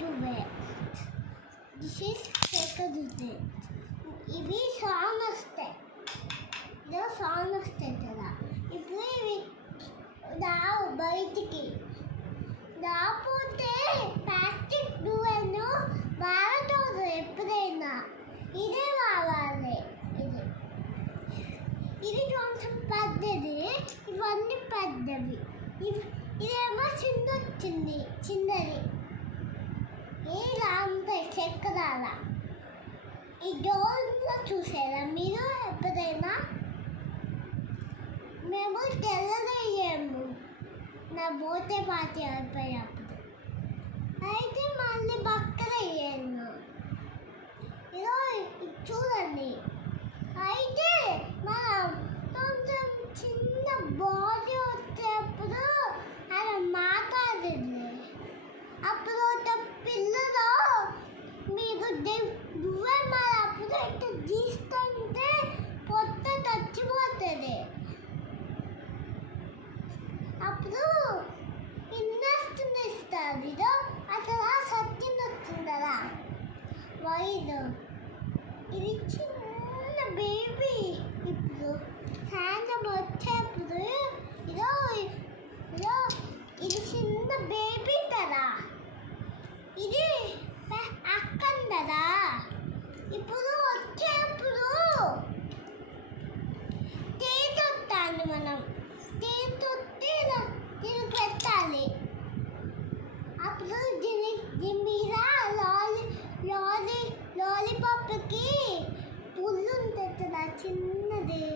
duet. This is second duet. ఇవి song వస్తాయి. ఇదో సాంగ్ వస్తాయి కదా. ఇప్పుడు ఇవి రావు బయటికి. రాకపోతే ప్లాస్టిక్ డువెను వాడకూడదు ఎప్పుడైనా. ఇదే వాడాలి. ఇది కొంచెం పెద్దది, ఇవన్నీ పెద్దవి. ఇదేమో చిన్నది. ఇలా ఉంటాయి చక్రాల. ఈ డోర్లో చూసారా మీరు ఎప్పుడైనా? మేము తెల్లదయ్యాము నా బర్త్డే పార్టీ అయిపోయినప్పుడు. అయితే మళ్ళీ బక్కదయ్యాను. ఇదో చూడండి. అయితే మనం కొంచెం చిన్న బాడీ వచ్చేప్పుడు అలా మాట్లాడింది. అప్పుడు ఒక పిల్లలో మీకు నువ్వే మరి అప్పుడు ఇట్లా తీస్తుంటే పొట్ట చచ్చిపోతుంది. అప్పుడు ఇన్వెస్ట్ ఇస్తారు. ఇదో అట్లా సత్యం వచ్చిందరా వైడ్. ఇది చిన్న బేబీ. ఇప్పుడు సాయంత్రం వచ్చేప్పుడు ఇదో ఇది చిన్న బేబీ కదా. ఇది అక్కం కదా. ఇప్పుడు వచ్చేప్పుడు తేతొత్తాను మనం. తేతొత్తి దీన్ని పెట్టాలి. అప్పుడు దీని మీద లాలీపాప్కి పుల్లు ఉంటుంది కదా చిన్నది.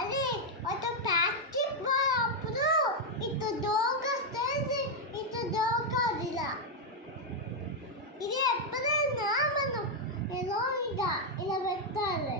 అదే ఒక ప్లాస్టిక్ బాల్. అప్పుడు ఇటు దోకొస్తే ఇటు దోకాదు ఇలా. ఇది ఎప్పుడైనా మనం ఇలా పెట్టాలి.